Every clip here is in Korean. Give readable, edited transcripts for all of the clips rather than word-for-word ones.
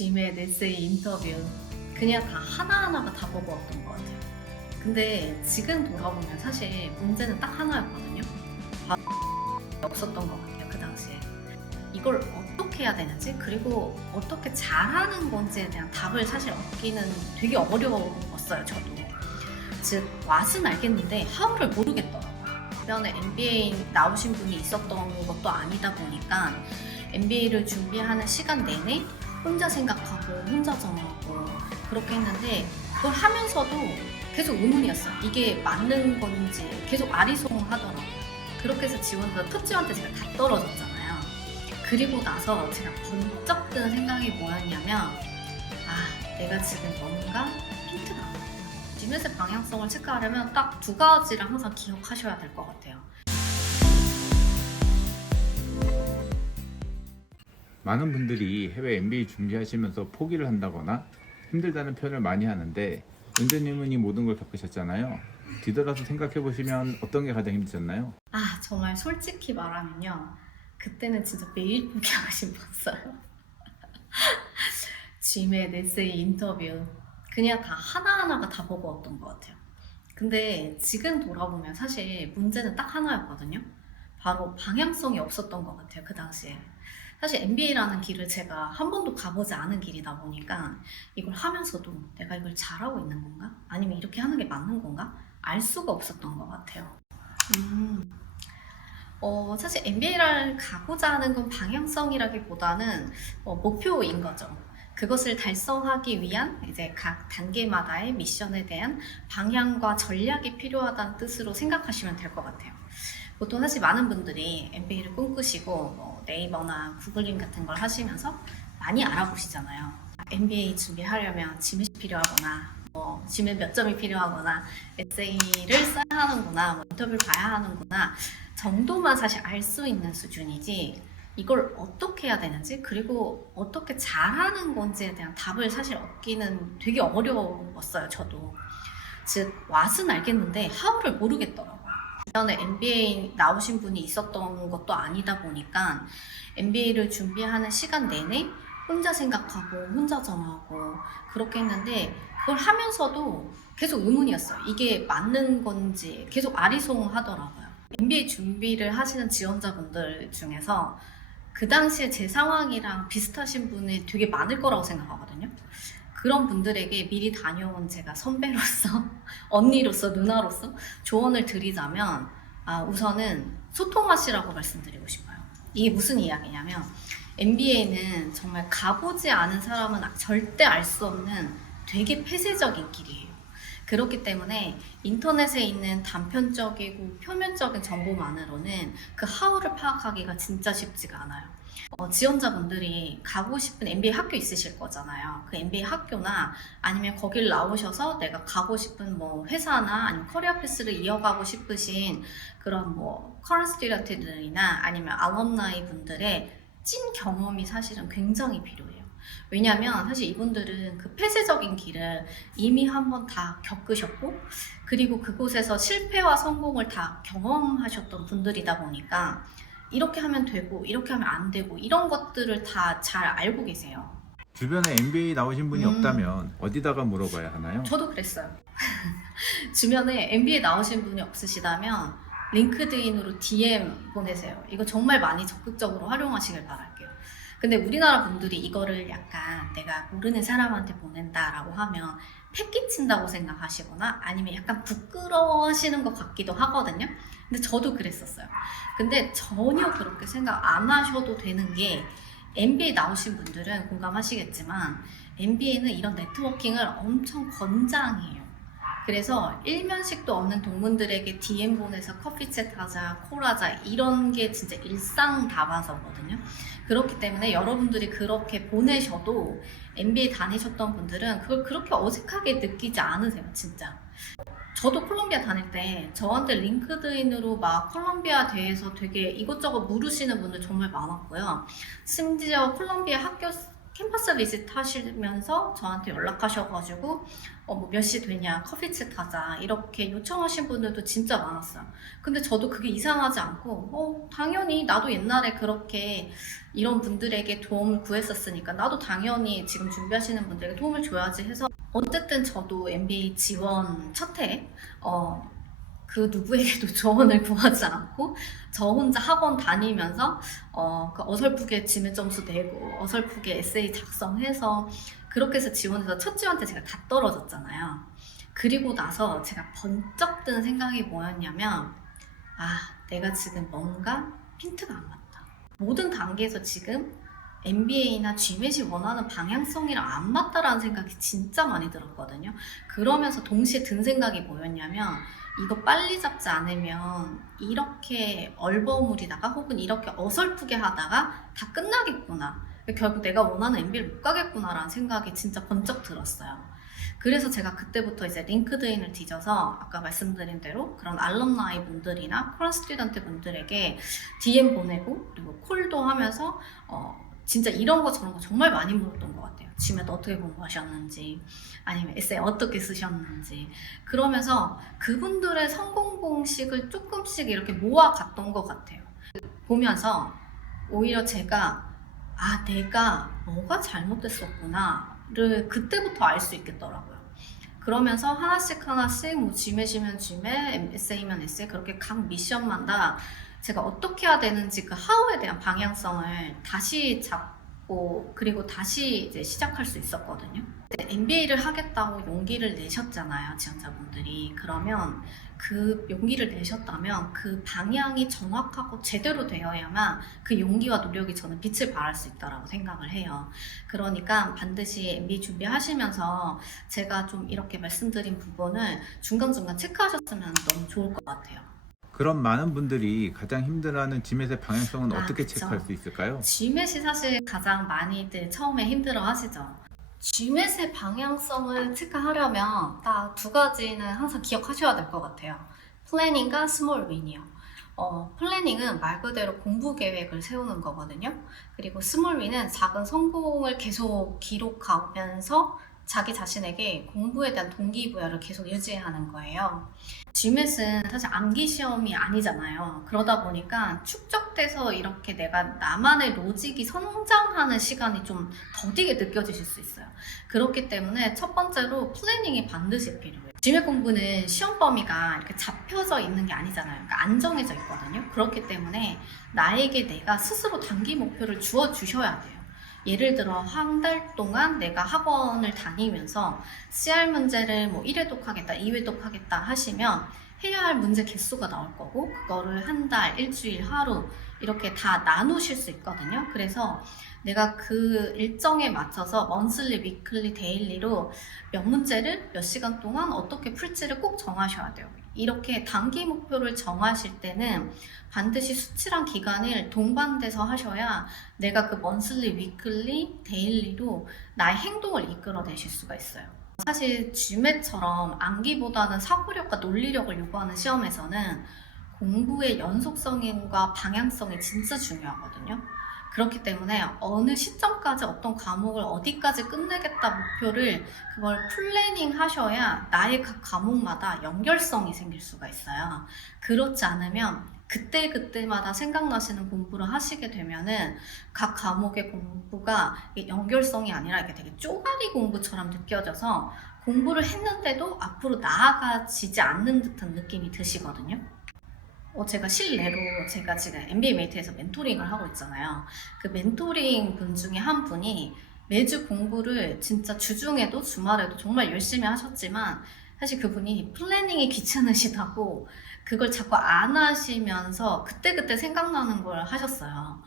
짐의 에세이 인터뷰 그냥 다 하나하나가 다 버거웠던 것 같아요. 근데 지금 돌아보면 사실 문제는 딱 하나였거든요. 바로 없었던 것 같아요. 그 당시에 이걸 어떻게 해야 되는지, 그리고 어떻게 잘하는 건지에 대한 답을 사실 얻기는 되게 어려웠어요. 저도 즉 왓은 알겠는데 how를 모르겠더라고요. 주변에 MBA 나오신 분이 있었던 것도 아니다 보니까 MBA를 준비하는 시간 내내 혼자 생각하고 혼자 정하고 그렇게 했는데, 그걸 하면서도 계속 의문이었어요. 이게 맞는 건지 계속 아리송하더라고요. 그렇게 해서 지원도 첫 지원 때 제가 다 떨어졌잖아요. 그리고 나서 제가 번쩍 든 생각이 뭐였냐면, 내가 지금 뭔가 힌트가 안 나요. 비즈니스 방향성을 체크하려면 딱 두 가지를 항상 기억하셔야 될 것 같아요. 많은 분들이 해외 MBA 준비하시면서 포기를 한다거나 힘들다는 표현을 많이 하는데, 은재님은 이 모든 걸 겪으셨잖아요. 뒤돌아서 생각해 보시면 어떤 게 가장 힘드셨나요? 정말 솔직히 말하면요, 그때는 진짜 매일 포기하고 싶었어요. 짐의 에세이 인터뷰 그냥 다 하나하나가 다 버거웠던 것 같아요. 근데 지금 돌아보면 사실 문제는 딱 하나였거든요. 바로 방향성이 없었던 것 같아요. 그 당시에 사실 MBA라는 길을 제가 한 번도 가보지 않은 길이다 보니까 이걸 하면서도 내가 이걸 잘하고 있는 건가? 아니면 이렇게 하는 게 맞는 건가? 알 수가 없었던 것 같아요. 사실 MBA를 가고자 하는 건 방향성이라기보다는 목표인 거죠. 그것을 달성하기 위한 이제 각 단계마다의 미션에 대한 방향과 전략이 필요하다는 뜻으로 생각하시면 될 것 같아요. 보통 사실 많은 분들이 MBA를 꿈꾸시고 네이버나 구글링 같은 걸 하시면서 많이 알아보시잖아요. MBA 준비하려면 지맷이 필요하거나 지맷 몇 점이 필요하거나 에세이를 써야 하는구나, 인터뷰를 봐야 하는구나 정도만 사실 알 수 있는 수준이지, 이걸 어떻게 해야 되는지, 그리고 어떻게 잘하는 건지에 대한 답을 사실 얻기는 되게 어려웠어요. 저도 즉 왓은 알겠는데 how를 모르겠더라고요. 주변에 MBA 나오신 분이 있었던 것도 아니다 보니까 MBA를 준비하는 시간 내내 혼자 생각하고 혼자 정하고 그렇게 했는데, 그걸 하면서도 계속 의문이었어요. 이게 맞는 건지 계속 아리송하더라고요. MBA 준비를 하시는 지원자분들 중에서 그 당시에 제 상황이랑 비슷하신 분이 되게 많을 거라고 생각하거든요. 그런 분들에게 미리 다녀온 제가 선배로서 언니로서 누나로서 조언을 드리자면, 우선은 소통하시라고 말씀드리고 싶어요. 이게 무슨 이야기냐면, MBA는 정말 가보지 않은 사람은 절대 알 수 없는 되게 폐쇄적인 길이에요. 그렇기 때문에 인터넷에 있는 단편적이고 표면적인 정보만으로는 그 how를 파악하기가 진짜 쉽지가 않아요. 지원자분들이 가고 싶은 MBA 학교 있으실 거잖아요. 그 MBA 학교나 아니면 거길 나오셔서 내가 가고 싶은 회사나 아니면 커리어 패스를 이어가고 싶으신 그런 커런 스튜던트들이나 아니면 알럼나이 분들의 찐 경험이 사실은 굉장히 필요해요. 왜냐면 사실 이분들은 그 폐쇄적인 길을 이미 한번 다 겪으셨고, 그리고 그곳에서 실패와 성공을 다 경험하셨던 분들이다 보니까 이렇게 하면 되고 이렇게 하면 안 되고 이런 것들을 다 잘 알고 계세요. 주변에 MBA 나오신 분이 없다면 어디다가 물어봐야 하나요? 저도 그랬어요. 주변에 MBA 나오신 분이 없으시다면 링크드인으로 DM 보내세요. 이거 정말 많이 적극적으로 활용하시길 바랄게요. 근데 우리나라 분들이 이거를 약간 내가 모르는 사람한테 보낸다라고 하면 패 끼친다고 생각하시거나 아니면 약간 부끄러워하시는 것 같기도 하거든요. 근데 저도 그랬었어요. 근데 전혀 그렇게 생각 안 하셔도 되는 게, MBA 나오신 분들은 공감하시겠지만 MBA는 이런 네트워킹을 엄청 권장해요. 그래서 일면식도 없는 동문들에게 DM 보내서 커피챗 하자, 콜하자 이런 게 진짜 일상 다반사거든요. 그렇기 때문에 여러분들이 그렇게 보내셔도 MBA 다니셨던 분들은 그걸 그렇게 어색하게 느끼지 않으세요, 진짜. 저도 콜롬비아 다닐 때 저한테 링크드인으로 막 콜롬비아 대해서 되게 이것저것 물으시는 분들 정말 많았고요. 심지어 콜롬비아 학교 캠퍼스 비짓 하시면서 저한테 연락하셔가지고 뭐 몇 시 되냐, 커피챗 하자 이렇게 요청하신 분들도 진짜 많았어요. 근데 저도 그게 이상하지 않고 당연히 나도 옛날에 그렇게 이런 분들에게 도움을 구했었으니까 나도 당연히 지금 준비하시는 분들에게 도움을 줘야지 해서 어쨌든 저도 MBA 지원 첫 해 그 누구에게도 조언을 구하지 않고 저 혼자 학원 다니면서 그 어설프게 지문 점수 내고 어설프게 에세이 작성해서 그렇게 해서 지원해서 첫 지원 때 제가 다 떨어졌잖아요. 그리고 나서 제가 번쩍 든 생각이 뭐였냐면 내가 지금 뭔가 핀트가 안 맞다. 모든 단계에서 지금 MBA나 GMAT이 원하는 방향성이랑 안 맞다라는 생각이 진짜 많이 들었거든요. 그러면서 동시에 든 생각이 뭐였냐면 이거 빨리 잡지 않으면 이렇게 얼버무리다가 혹은 이렇게 어설프게 하다가 다 끝나겠구나. 결국 내가 원하는 MBA를 못 가겠구나라는 생각이 진짜 번쩍 들었어요. 그래서 제가 그때부터 이제 링크드인을 뒤져서 아까 말씀드린 대로 그런 알럼나이 분들이나 커런 스튜던트 분들에게 DM 보내고 그리고 콜도 하면서 진짜 이런 거 저런 거 정말 많이 물었던 것 같아요. GMAT 어떻게 공부하셨는지 아니면 에세이 어떻게 쓰셨는지 그러면서 그분들의 성공 공식을 조금씩 이렇게 모아갔던 것 같아요. 보면서 오히려 제가 내가 뭐가 잘못됐었구나를 그때부터 알 수 있겠더라고요. 그러면서 하나씩 뭐 GMAT이면 GMAT, 에세이면 에세이 그렇게 각 미션마다 제가 어떻게 해야 되는지 그 하우에 대한 방향성을 다시 잡고 그리고 다시 이제 시작할 수 있었거든요. MBA를 하겠다고 용기를 내셨잖아요, 지원자분들이. 그러면 그 용기를 내셨다면 그 방향이 정확하고 제대로 되어야만 그 용기와 노력이 저는 빛을 발할 수 있다고 생각을 해요. 그러니까 반드시 MBA 준비하시면서 제가 좀 이렇게 말씀드린 부분을 중간중간 체크하셨으면 너무 좋을 것 같아요. 그런 많은 분들이 가장 힘들어하는 GMAT의 방향성은 어떻게 그쵸. 체크할 수 있을까요? GMAT이 사실 가장 많이들 처음에 힘들어 하시죠. GMAT의 방향성을 체크하려면 딱 두 가지는 항상 기억하셔야 될 것 같아요. 플래닝과 스몰 윈이요. 플래닝은 말 그대로 공부 계획을 세우는 거거든요. 그리고 스몰 윈은 작은 성공을 계속 기록하면서 자기 자신에게 공부에 대한 동기부여를 계속 유지하는 거예요. GMAT은 사실 암기 시험이 아니잖아요. 그러다 보니까 축적돼서 이렇게 내가 나만의 로직이 성장하는 시간이 좀 더디게 느껴지실 수 있어요. 그렇기 때문에 첫 번째로 플래닝이 반드시 필요해요. GMAT 공부는 시험 범위가 이렇게 잡혀져 있는 게 아니잖아요. 그러니까 안정해져 있거든요. 그렇기 때문에 나에게 내가 스스로 단기 목표를 주어주셔야 돼요. 예를 들어 한 달 동안 내가 학원을 다니면서 CR 문제를 뭐 1회 독하겠다, 2회 독하겠다 하시면 해야 할 문제 개수가 나올 거고 그거를 한 달, 일주일, 하루 이렇게 다 나누실 수 있거든요. 그래서 내가 그 일정에 맞춰서 먼슬리, 위클리, 데일리로 몇 문제를 몇 시간 동안 어떻게 풀지를 꼭 정하셔야 돼요. 이렇게 단기 목표를 정하실 때는 반드시 수치랑 기간을 동반돼서 하셔야 내가 그 먼슬리, 위클리, 데일리로 나의 행동을 이끌어내실 수가 있어요. 사실 GMAT처럼 암기보다는 사고력과 논리력을 요구하는 시험에서는 공부의 연속성과 방향성이 진짜 중요하거든요. 그렇기 때문에 어느 시점까지 어떤 과목을 어디까지 끝내겠다 목표를 그걸 플래닝 하셔야 나의 각 과목마다 연결성이 생길 수가 있어요. 그렇지 않으면 그때그때마다 생각나시는 공부를 하시게 되면은 각 과목의 공부가 연결성이 아니라 이렇게 되게 쪼가리 공부처럼 느껴져서 공부를 했는데도 앞으로 나아가지지 않는 듯한 느낌이 드시거든요. 제가 실례로 제가 지금 MBA 메이트에서 멘토링을 하고 있잖아요. 그 멘토링 분 중에 한 분이 매주 공부를 진짜 주중에도 주말에도 정말 열심히 하셨지만 사실 그분이 플래닝이 귀찮으시다고 그걸 자꾸 안 하시면서 그때그때 생각나는 걸 하셨어요.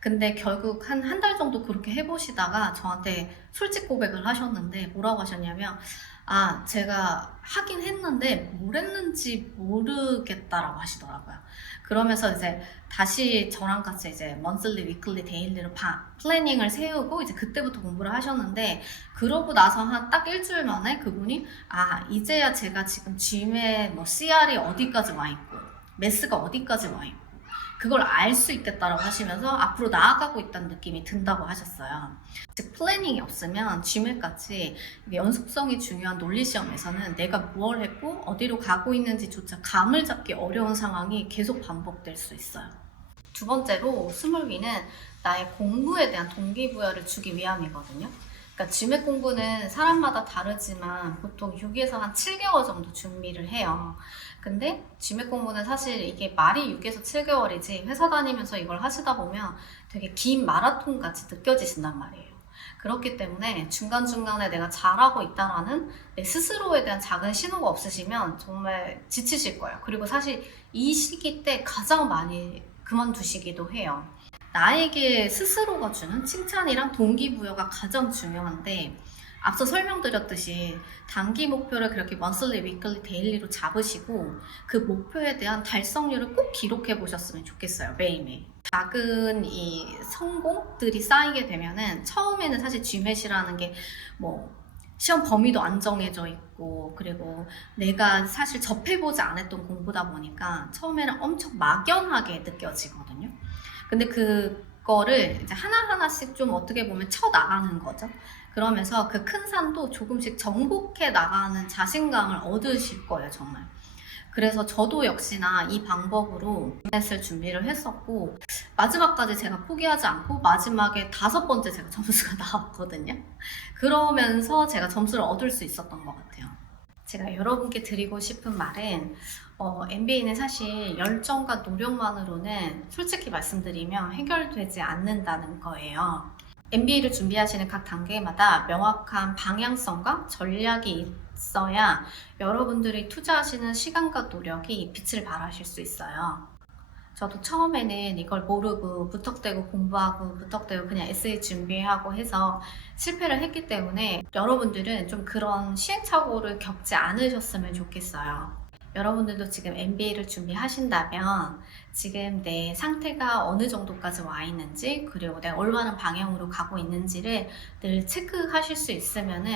근데 결국 한 달 정도 그렇게 해보시다가 저한테 솔직 고백을 하셨는데 뭐라고 하셨냐면 제가 하긴 했는데 뭘 했는지 모르겠다라고 하시더라고요. 그러면서 이제 다시 저랑 같이 이제 먼슬리, 위클리, 데일리로 플래닝을 세우고 이제 그때부터 공부를 하셨는데 그러고 나서 한 딱 일주일 만에 그분이 이제야 제가 지금 GMAT 뭐 CR이 어디까지 와 있고 매스가 어디까지 와 있고 그걸 알 수 있겠다라고 하시면서 앞으로 나아가고 있다는 느낌이 든다고 하셨어요. 즉 플래닝이 없으면 GMAT같이 연속성이 중요한 논리 시험에서는 내가 뭘 했고 어디로 가고 있는지조차 감을 잡기 어려운 상황이 계속 반복될 수 있어요. 두 번째로 스몰위는 나의 공부에 대한 동기부여를 주기 위함이거든요. 그러니까 GMAT 공부는 사람마다 다르지만 보통 6에서 한 7개월 정도 준비를 해요. 근데 GMAT 공부는 사실 이게 말이 6에서 7개월이지 회사 다니면서 이걸 하시다 보면 되게 긴 마라톤 같이 느껴지신단 말이에요. 그렇기 때문에 중간중간에 내가 잘하고 있다라는 내 스스로에 대한 작은 신호가 없으시면 정말 지치실 거예요. 그리고 사실 이 시기 때 가장 많이 그만두시기도 해요. 나에게 스스로가 주는 칭찬이랑 동기부여가 가장 중요한데 앞서 설명드렸듯이 단기 목표를 그렇게 monthly, weekly, daily로 잡으시고 그 목표에 대한 달성률을 꼭 기록해 보셨으면 좋겠어요. 매일매일. 작은 이 성공들이 쌓이게 되면은 처음에는 사실 GMAT이라는 게 뭐 시험 범위도 안 정해져 있고 그리고 내가 사실 접해보지 않았던 공부다 보니까 처음에는 엄청 막연하게 느껴지거든요. 근데 그거를 이제 하나하나씩 좀 어떻게 보면 쳐 나가는 거죠. 그러면서 그 큰 산도 조금씩 정복해 나가는 자신감을 얻으실 거예요, 정말. 그래서 저도 역시나 이 방법으로 GMAT을 준비를 했었고 마지막까지 제가 포기하지 않고 마지막에 5번째 제가 점수가 나왔거든요. 그러면서 제가 점수를 얻을 수 있었던 것 같아요. 제가 여러분께 드리고 싶은 말은 MBA는 사실 열정과 노력만으로는 솔직히 말씀드리면 해결되지 않는다는 거예요. MBA를 준비하시는 각 단계마다 명확한 방향성과 전략이 있어야 여러분들이 투자하시는 시간과 노력이 빛을 발하실 수 있어요. 저도 처음에는 이걸 모르고 무턱대고 공부하고 무턱대고 그냥 에세이 준비하고 해서 실패를 했기 때문에 여러분들은 좀 그런 시행착오를 겪지 않으셨으면 좋겠어요. 여러분들도 지금 MBA를 준비하신다면 지금 내 상태가 어느 정도까지 와 있는지 그리고 내가 올바른 방향으로 가고 있는지를 늘 체크하실 수 있으면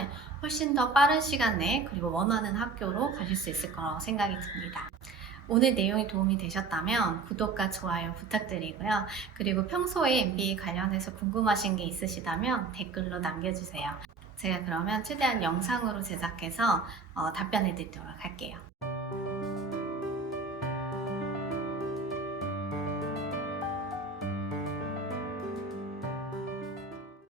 훨씬 더 빠른 시간 내에 그리고 원하는 학교로 가실 수 있을 거라고 생각이 듭니다. 오늘 내용이 도움이 되셨다면 구독과 좋아요 부탁드리고요. 그리고 평소에 MBA 관련해서 궁금하신 게 있으시다면 댓글로 남겨주세요. 제가 그러면 최대한 영상으로 제작해서 답변해 드리도록 할게요.